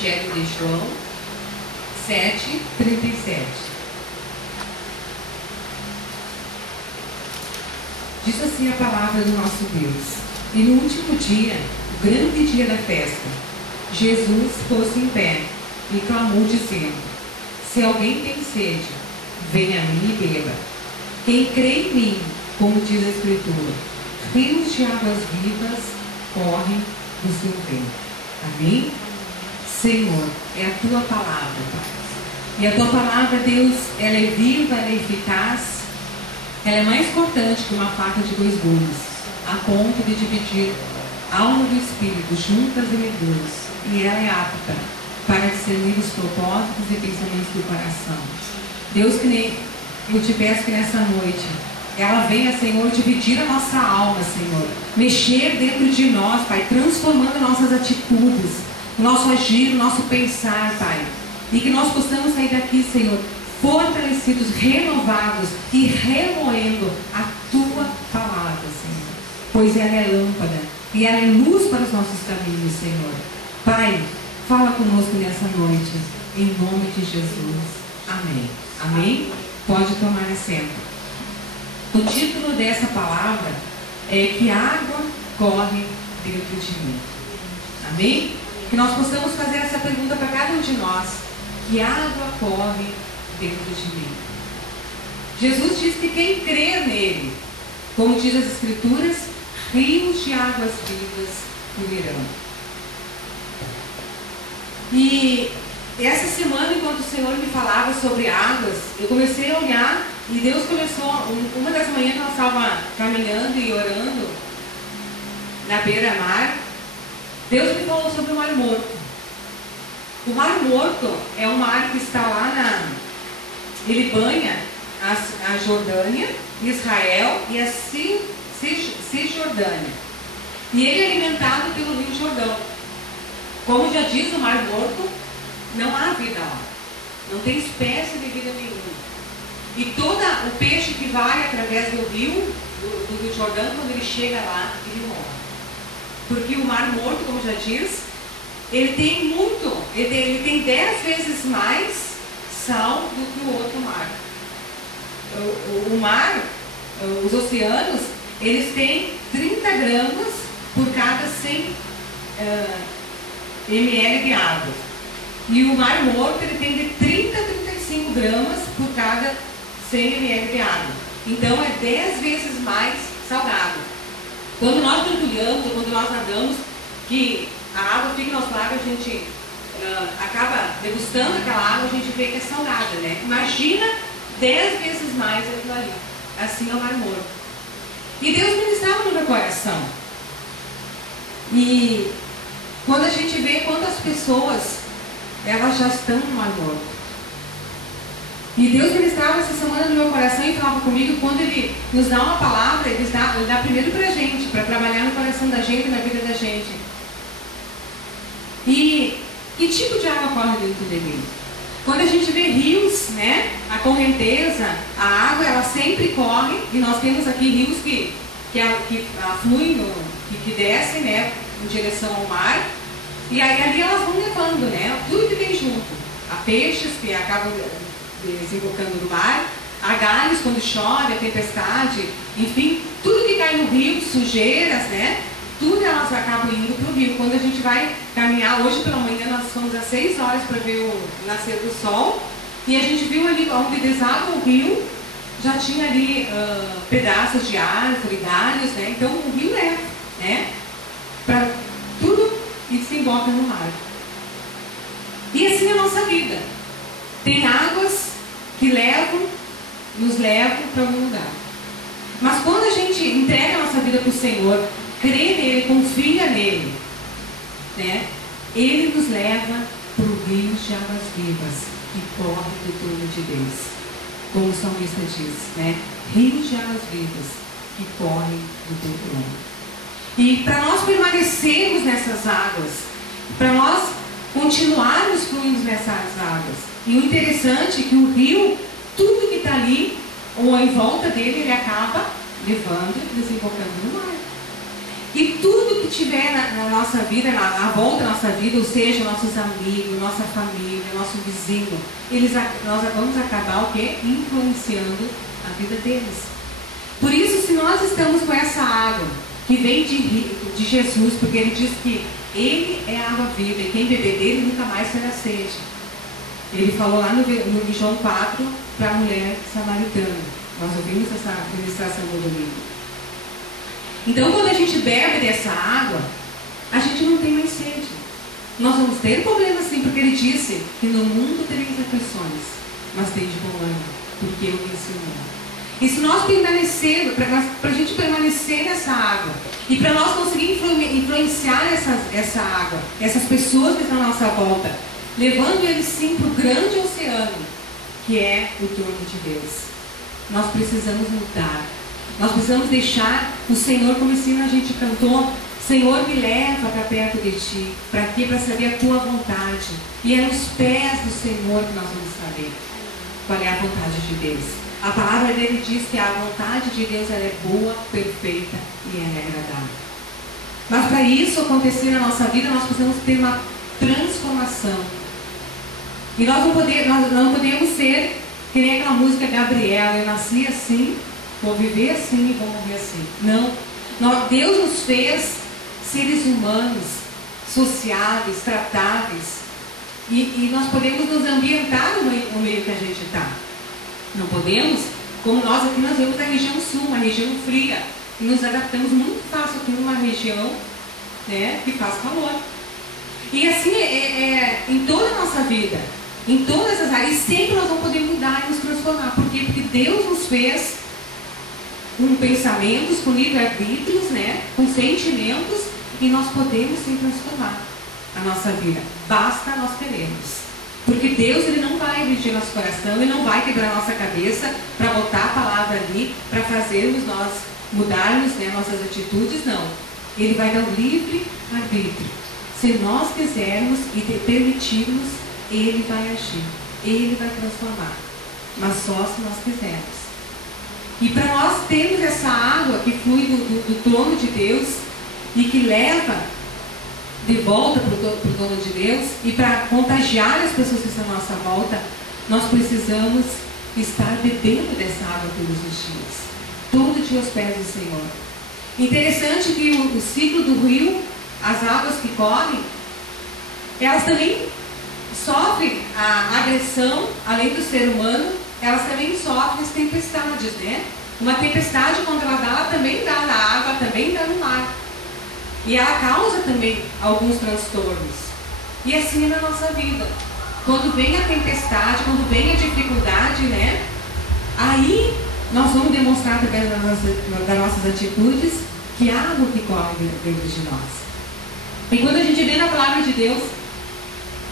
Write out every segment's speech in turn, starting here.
Evangelho de João 7:37. Diz assim a palavra do nosso Deus: E no último dia, o grande dia da festa, Jesus pôs-se em pé e clamou dizendo: Se alguém tem sede, venha a mim e beba. Quem crê em mim, como diz a Escritura, rios de águas vivas correm do seu ventre. Amém? Senhor, é a tua palavra, Pai. E a tua palavra, Deus, ela é viva, ela é eficaz, ela é mais cortante que uma faca de 2 gumes, a ponto de dividir alma do espírito, juntas e medulas, e ela é apta para discernir os propósitos e pensamentos do coração. Deus, que nem eu te peço que nessa noite ela venha, Senhor, dividir a nossa alma, Senhor, mexer dentro de nós, Pai, transformando nossas atitudes, o nosso agir, o nosso pensar, Pai, e que nós possamos sair daqui, Senhor, fortalecidos, renovados e remoendo a tua palavra, Senhor, pois ela é lâmpada e ela é luz para os nossos caminhos, Senhor. Pai, fala conosco nessa noite, em nome de Jesus. Amém. Amém? Pode tomar assento. O título dessa palavra é Que água corre dentro de mim. Amém? Que nós possamos fazer essa pergunta para cada um de nós. Que água corre dentro de mim? Jesus diz que quem crê nele, como diz as Escrituras, rios de águas vivas fluirão. E essa semana, enquanto o Senhor me falava sobre águas, eu comecei a olhar e Deus começou, uma das manhãs nós estávamos caminhando e orando na beira-mar, Deus me falou sobre o Mar Morto. O Mar Morto é um mar que está lá ele banha a Jordânia, Israel e a Cisjordânia. E ele é alimentado pelo Rio Jordão. Como já diz o Mar Morto, não há vida lá. Não tem espécie de vida nenhuma. E todo o peixe que vai através do Rio Jordão, quando ele chega lá, ele morre. Porque o Mar Morto, como já diz, ele tem 10 vezes mais sal do que o outro mar. O mar, os oceanos, eles têm 30 gramas por cada 100 ml de água. E o Mar Morto, ele tem de 30 a 35 gramas por cada 100 ml de água. Então é 10 vezes mais salgado. Quando nós mergulhamos ou quando nós nadamos, que a água fica no nosso lago, a gente acaba degustando aquela água, a gente vê que é salgada, né? Imagina 10 vezes mais aquilo ali. Assim é o Mar Morto. E Deus ministrava no meu coração. E quando a gente vê quantas pessoas elas já estão no Mar Morto. E Deus ministrava essa semana no meu coração e falava comigo, quando Ele nos dá uma palavra, Ele dá primeiro pra gente, para trabalhar no coração da gente e na vida da gente. E que tipo de água corre dentro de mim? Quando a gente vê rios, né, a correnteza, a água, ela sempre corre, e nós temos aqui rios que fluem, que descem, né, em direção ao mar, e aí ali elas vão levando, né, tudo que vem junto. Há peixes que acabam desembocando no mar, há galhos quando chove, a tempestade, enfim, tudo que cai no rio, sujeiras, né, tudo elas acabam indo para o rio. Quando a gente vai caminhar, hoje pela manhã nós fomos às 6 horas para ver o nascer do sol, e a gente viu ali onde deságua o rio, já tinha ali pedaços de árvore, galhos, né, então o rio leva, né, para tudo e desemboca no mar. E assim é a nossa vida. Tem águas que nos levam para algum lugar. Mas quando a gente entrega a nossa vida para o Senhor, crê nele, confia nele, né, ele nos leva para o rio de águas vivas que corre do trono de Deus. Como o salmista diz, né, rios de águas vivas que correm do teu trono. E para nós permanecermos nessas águas, para nós continuarmos fluindo nessas águas. E o interessante é que o rio, tudo que está ali, ou em volta dele, ele acaba levando e desembocando no mar. E tudo que tiver na nossa vida, na volta da nossa vida, ou seja, nossos amigos, nossa família, nosso vizinho, nós vamos acabar o quê? Influenciando a vida deles. Por isso, se nós estamos com essa água que vem de Jesus, porque ele diz que ele é a água viva e quem beber dele nunca mais terá sede. Ele falou lá no João 4 para a mulher samaritana. Nós ouvimos essa ministração no domingo. Então, quando a gente bebe dessa água, a gente não tem mais sede. Nós vamos ter problemas sim, porque ele disse que no mundo tereis aflições, mas tem de bom ânimo, porque eu venci o mundo. E se nós permanecermos, para a gente permanecer nessa água, e para nós conseguir influenciar essa água, essas pessoas que estão à nossa volta, levando eles sim para o grande oceano, que é o trono de Deus, nós precisamos mudar. Nós precisamos deixar o Senhor, como ensina a gente cantou, Senhor, me leva para perto de Ti. Para quê? Para saber a Tua vontade. E é nos pés do Senhor que nós vamos saber qual é a vontade de Deus. A palavra dele diz que a vontade de Deus ela é boa, perfeita e ela é agradável. Mas para isso acontecer na nossa vida, nós precisamos ter uma transformação. E nós não podemos ser, que nem aquela música Gabriela, eu nasci assim, vou viver assim e vou morrer assim. Não. Deus nos fez seres humanos, sociáveis, tratáveis. E nós podemos nos ambientar no meio que a gente está. Não podemos, como nós aqui nós vemos a região sul, uma região fria. E nos adaptamos muito fácil aqui numa região, né, que faz calor. E assim em toda a nossa vida, em todas as áreas, sempre nós vamos poder mudar e nos transformar. Por quê? Porque Deus nos fez com pensamentos, com livre-arbítrios, né? Com sentimentos, e nós podemos sim transformar a nossa vida. Basta nós queremos. Porque Deus ele não vai dividir nosso coração, Ele não vai quebrar nossa cabeça para botar a palavra ali, para fazermos nós mudarmos, né, nossas atitudes, não. Ele vai dar o livre-arbítrio. Se nós quisermos e permitirmos, Ele vai agir, Ele vai transformar. Mas só se nós quisermos. E para nós termos essa água que flui do trono de Deus e que leva de volta para o trono de Deus e para contagiar as pessoas que estão à nossa volta, nós precisamos estar bebendo dessa água todos os dias. Todo dia aos pés do Senhor. Interessante que o ciclo do rio, as águas que correm, elas também sofrem a agressão, além do ser humano, elas também sofrem as tempestades, né? Uma tempestade, quando ela dá, ela também dá na água, também dá no mar. E ela causa também alguns transtornos. E assim é na nossa vida. Quando vem a tempestade, quando vem a dificuldade, né? Aí nós vamos demonstrar através das nossas atitudes que há água que corre dentro de nós. E quando a gente vê na palavra de Deus,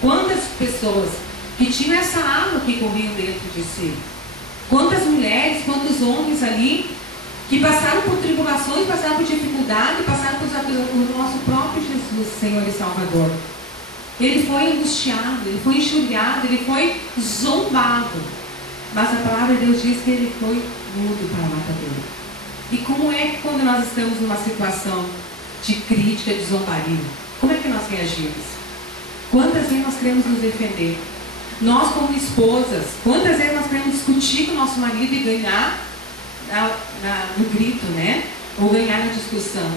quantas pessoas que tinham essa água que corriam dentro de si. Quantas mulheres, quantos homens ali que passaram por tribulações, passaram por dificuldade, passaram por nosso próprio Jesus, Senhor e Salvador. Ele foi angustiado, ele foi enxurrado, ele foi zombado. Mas a palavra de Deus diz que ele foi mudo para a mata dele. E como é que quando nós estamos numa situação de crítica, de zombaria, como é que nós reagimos? Quantas vezes nós queremos nos defender? Nós como esposas, quantas vezes nós queremos discutir com o nosso marido e ganhar no grito, né? Ou ganhar na discussão.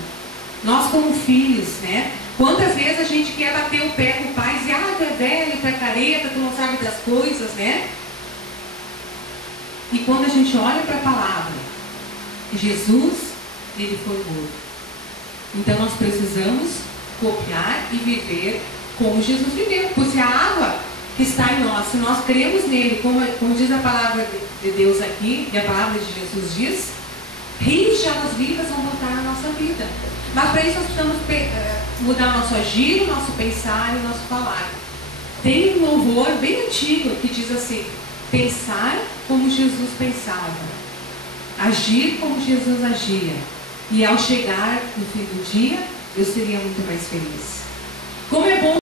Nós como filhos, né? Quantas vezes a gente quer bater o pé com o pai e dizer, tu é velho, tu é careta, tu não sabe das coisas, né? E quando a gente olha para a palavra, Jesus, ele foi morto. Então nós precisamos copiar e viver como Jesus viveu. Porque a água que está em nós, se nós cremos nele, como diz a palavra de Deus aqui, e a palavra de Jesus diz, rios de águas vivas vão voltar na nossa vida. Mas para isso nós precisamos mudar nosso agir, nosso pensar e nosso falar. Tem um louvor bem antigo que diz assim, pensar como Jesus pensava, agir como Jesus agia, e ao chegar no fim do dia, eu seria muito mais feliz. Como é bom